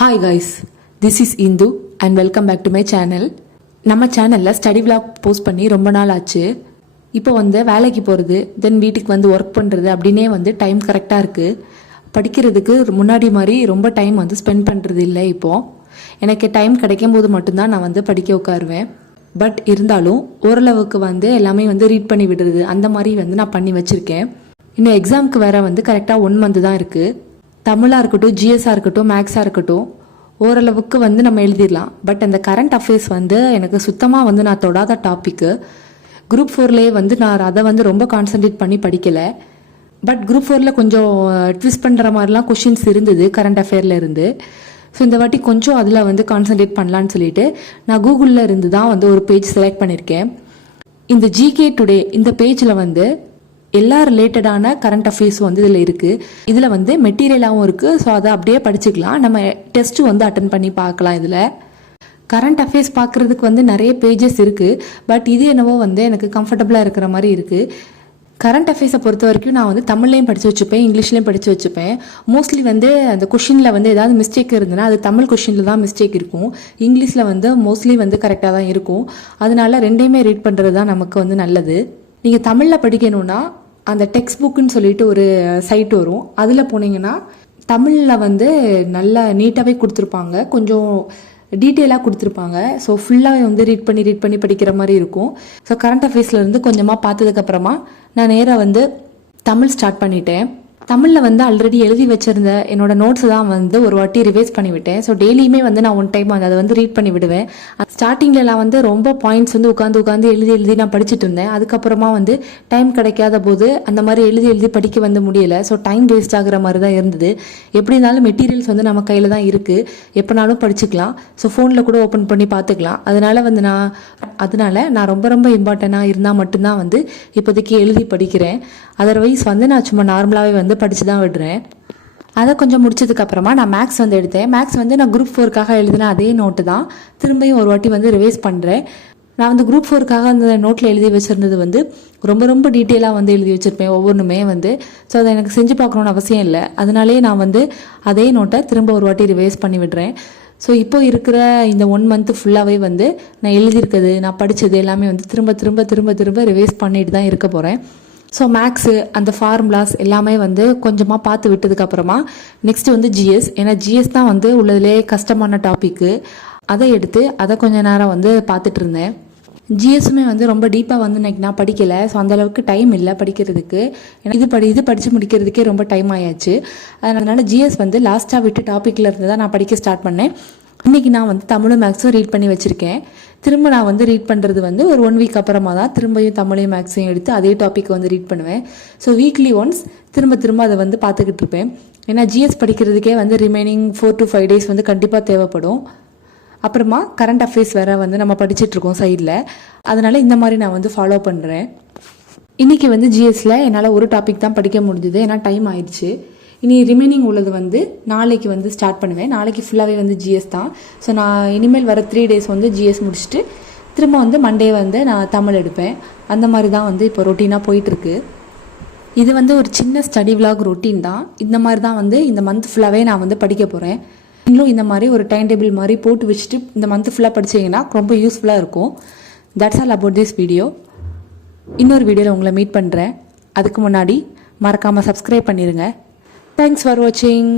Hi guys, this is Indu and welcome back to my channel. நம்ம சேனலில் study vlog post பண்ணி ரொம்ப நாள் ஆச்சு. இப்போ வந்து வேலைக்கு போகிறது, தென் வீட்டுக்கு வந்து ஒர்க் பண்ணுறது அப்படின்னே வந்து டைம் கரெக்டாக இருக்குது. படிக்கிறதுக்கு முன்னாடி மாதிரி ரொம்ப டைம் வந்து ஸ்பெண்ட் பண்ணுறது இல்லை. இப்போது எனக்கு டைம் கிடைக்கும் போது மட்டும்தான் நான் வந்து படிக்க உட்காருவேன். பட் இருந்தாலும் ஓரளவுக்கு வந்து எல்லாமே வந்து ரீட் பண்ணி விடுறது அந்த மாதிரி வந்து நான் பண்ணி வச்சுருக்கேன். இன்னும் எக்ஸாமுக்கு வேறு வந்து கரெக்டாக 1 month தான் இருக்குது. தமிழாக இருக்கட்டும், ஜிஎஸ்ஸாக இருக்கட்டும், மேக்ஸாக இருக்கட்டும், ஓரளவுக்கு வந்து நம்ம எழுதிடலாம். பட் அந்த கரண்ட் அஃபேர்ஸ் வந்து எனக்கு சுத்தமாக வந்து நான் தொடாத டாப்பிக்கு. குரூப் 4லேயே வந்து நான் அதை வந்து ரொம்ப கான்சன்ட்ரேட் பண்ணி படிக்கலை. பட் குரூப் 4ல் கொஞ்சம் ட்விஸ்ட் பண்ணுற மாதிரிலாம் கொஷின்ஸ் இருந்தது கரண்ட் அஃபேரில் இருந்து. ஸோ இந்த வாட்டி கொஞ்சம் அதில் வந்து கான்சன்ட்ரேட் பண்ணலான்னு சொல்லிட்டு நான் கூகுளில் இருந்து தான் வந்து ஒரு பேஜ் செலக்ட் பண்ணியிருக்கேன். இந்த ஜிகே டுடே இந்த பேஜில் வந்து எல்லா ரிலேட்டடான கரண்ட் அஃபேர்ஸும் வந்து இதில் இருக்குது. இதில் வந்து மெட்டீரியலாகவும் இருக்குது. ஸோ அதை அப்படியே படிச்சுக்கலாம். நம்ம டெஸ்ட்டு வந்து அட்டன் பண்ணி பார்க்கலாம். இதில் கரண்ட் அஃபேர்ஸ் பார்க்குறதுக்கு வந்து நிறைய பேஜஸ் இருக்குது. பட் இது என்னவோ வந்து எனக்கு கம்ஃபர்டபுளாக இருக்கிற மாதிரி இருக்குது. கரண்ட் அஃபேர்ஸை பொறுத்த வரைக்கும் நான் வந்து தமிழ்லையும் படித்து வச்சுப்பேன், இங்கிலீஷ்லேயும் படித்து வச்சுப்பேன். மோஸ்ட்லி வந்து அந்த கொஷினில் வந்து ஏதாவது மிஸ்டேக் இருந்ததுன்னா அது தமிழ் கொஷினில் தான் மிஸ்டேக் இருக்கும். இங்கிலீஷில் வந்து மோஸ்ட்லி வந்து கரெக்டாக தான் இருக்கும். அதனால ரெண்டையுமே ரீட் பண்ணுறது தான் நமக்கு வந்து நல்லது. நீங்கள் தமிழில் படிக்கணும்னா அந்த டெக்ஸ்ட் புக்குன்னு சொல்லிட்டு ஒரு சைட் வரும். அதில் போனீங்கன்னா தமிழில் வந்து நல்லா நீட்டாகவே கொடுத்துருப்பாங்க, கொஞ்சம் டீட்டெயிலாக கொடுத்துருப்பாங்க. ஸோ ஃபுல்லாக வந்து ரீட் பண்ணி படிக்கிற மாதிரி இருக்கும். ஸோ கரண்ட் அஃபேர்ஸ்லேருந்து கொஞ்சமாக பார்த்ததுக்கப்புறமா நான் நேராக வந்து தமிழ் ஸ்டார்ட் பண்ணிட்டேன். தமிழில் வந்து ஆல்ரெடி எழுதி வச்சிருந்த என்னோட நோட்ஸ் தான் வந்து ஒரு வாட்டி ரிவைஸ் பண்ணி விட்டேன். ஸோ டெய்லியுமே வந்து நான் 1 time அதை வந்து ரீட் பண்ணி விடுவேன். ஸ்டார்டிங்லலாம் வந்து ரொம்ப பாயிண்ட்ஸ் வந்து உட்காந்து எழுதி நான் படிச்சுட்டு இருந்தேன். அதுக்கப்புறமா வந்து டைம் கிடைக்காத போது அந்த மாதிரி எழுதி படிக்க வந்து முடியலை. ஸோ டைம் வேஸ்ட் ஆகுற மாதிரி தான் இருந்தது. எப்படி இருந்தாலும் மெட்டீரியல்ஸ் வந்து நம்ம கையில் தான் இருக்குது, எப்போனாலும் படிச்சுக்கலாம். ஸோ ஃபோனில் கூட ஓப்பன் பண்ணி பார்த்துக்கலாம். அதனால நான் ரொம்ப இம்பார்ட்டண்ட்டாக இருந்தால் மட்டும்தான் வந்து இப்போதைக்கு எழுதி படிக்கிறேன். அதர்வைஸ் வந்து நான் சும்மா நார்மலாகவே வந்து படித்து தான் விடுறேன். அதை கொஞ்சம் முடிச்சதுக்கப்புறமா நான் மேக்ஸ் வந்து எடுத்தேன். மேக்ஸ் வந்து நான் குரூப் 4க்காக எழுதின அதே நோட்டு தான் திரும்பியும் ஒரு வாட்டி வந்து ரிவைஸ் பண்ணுறேன். நான் வந்து குரூப் 4க்காக அந்த நோட்டில் எழுதி வச்சுருந்தது வந்து ரொம்ப டீட்டெயிலாக வந்து எழுதி வச்சுருப்பேன் ஒவ்வொன்றுமே வந்து. ஸோ அதை எனக்கு செஞ்சு பார்க்கணுன்னு அவசியம் இல்லை. அதனாலே நான் வந்து அதே நோட்டை திரும்ப ஒரு வாட்டி ரிவைஸ் பண்ணி விடுறேன். ஸோ இப்போ இருக்கிற இந்த 1 month ஃபுல்லாகவே வந்து நான் எழுதியிருக்கிறது, நான் படித்தது எல்லாமே வந்து திரும்ப ரிவைஸ் பண்ணிட்டு தான் இருக்க போகிறேன். ஸோ மேக்ஸு அந்த ஃபார்முலாஸ் எல்லாமே வந்து கொஞ்சமாக பார்த்து விட்டதுக்கப்புறமா நெக்ஸ்ட்டு வந்து ஜிஎஸ். ஏன்னா ஜிஎஸ் தான் வந்து உள்ளதுலே கஷ்டமான டாப்பிக்கு. அதை கொஞ்ச நேரம் வந்து பார்த்துட்டு இருந்தேன். ஜிஎஸ்ஸுமே வந்து ரொம்ப டீப்பாக வந்து நான் படிக்கலை. ஸோ அந்தளவுக்கு டைம் இல்லை படிக்கிறதுக்கு. இது படித்து முடிக்கிறதுக்கே ரொம்ப டைம் ஆயாச்சு. அதனால ஜிஎஸ் வந்து லாஸ்ட்டாக விட்டு டாப்பிக்கில் இருந்து தான் நான் படிக்க ஸ்டார்ட் பண்ணேன். இன்றைக்கி நான் வந்து தமிழும் மேக்ஸும் ரீட் பண்ணி வச்சுருக்கேன். திரும்ப நான் வந்து ரீட் பண்ணுறது வந்து ஒரு 1 week அப்புறமா தான் திரும்பியும் தமிழையும் மேக்ஸையும் எடுத்து அதே டாப்பிக் வந்து ரீட் பண்ணுவேன். ஸோ வீக்லி ஒன்ஸ் திரும்ப அதை வந்து பார்த்துக்கிட்டு இருப்பேன். ஏன்னா ஜிஎஸ் படிக்கிறதுக்கே வந்து ரிமைனிங் 4 to 5 days வந்து கண்டிப்பாக தேவைப்படும். அப்புறமா கரண்ட் அஃபேர்ஸ் வேறு வந்து நம்ம படிச்சுட்ருக்கோம் சைடில். அதனால் இந்த மாதிரி நான் வந்து ஃபாலோ பண்ணுறேன். இன்றைக்கி வந்து ஜிஎஸ்சில் என்னால் ஒரு டாபிக் தான் படிக்க முடிஞ்சுது, ஏன்னா டைம் ஆயிடுச்சு. இனி ரிமைனிங் உள்ளது வந்து நாளைக்கு வந்து ஸ்டார்ட் பண்ணுவேன். நாளைக்கு ஃபுல்லாகவே வந்து ஜிஎஸ் தான். ஸோ நான் இனிமேல் வர 3 days வந்து ஜிஎஸ் முடிச்சுட்டு திரும்ப வந்து மண்டே வந்து நான் தமிழ் எடுப்பேன். அந்த மாதிரி தான் வந்து இப்போ ரொட்டீனாக போயிட்டுருக்கு. இது வந்து ஒரு சின்ன ஸ்டடி விளாக் ரொட்டீன் தான். இந்த மாதிரி தான் வந்து இந்த மந்த் ஃபுல்லாகவே நான் வந்து படிக்க போகிறேன். நீங்களும் இந்த மாதிரி ஒரு டைம் டேபிள் மாதிரி போட்டு வச்சுட்டு இந்த மந்த் ஃபுல்லாக படிச்சிங்கன்னா ரொம்ப யூஸ்ஃபுல்லாக இருக்கும். That's all about this video. இன்னொரு வீடியோவில் உங்களை மீட் பண்ணுறேன். அதுக்கு முன்னாடி மறக்காமல் சப்ஸ்கிரைப் பண்ணிடுங்க. Thanks for watching.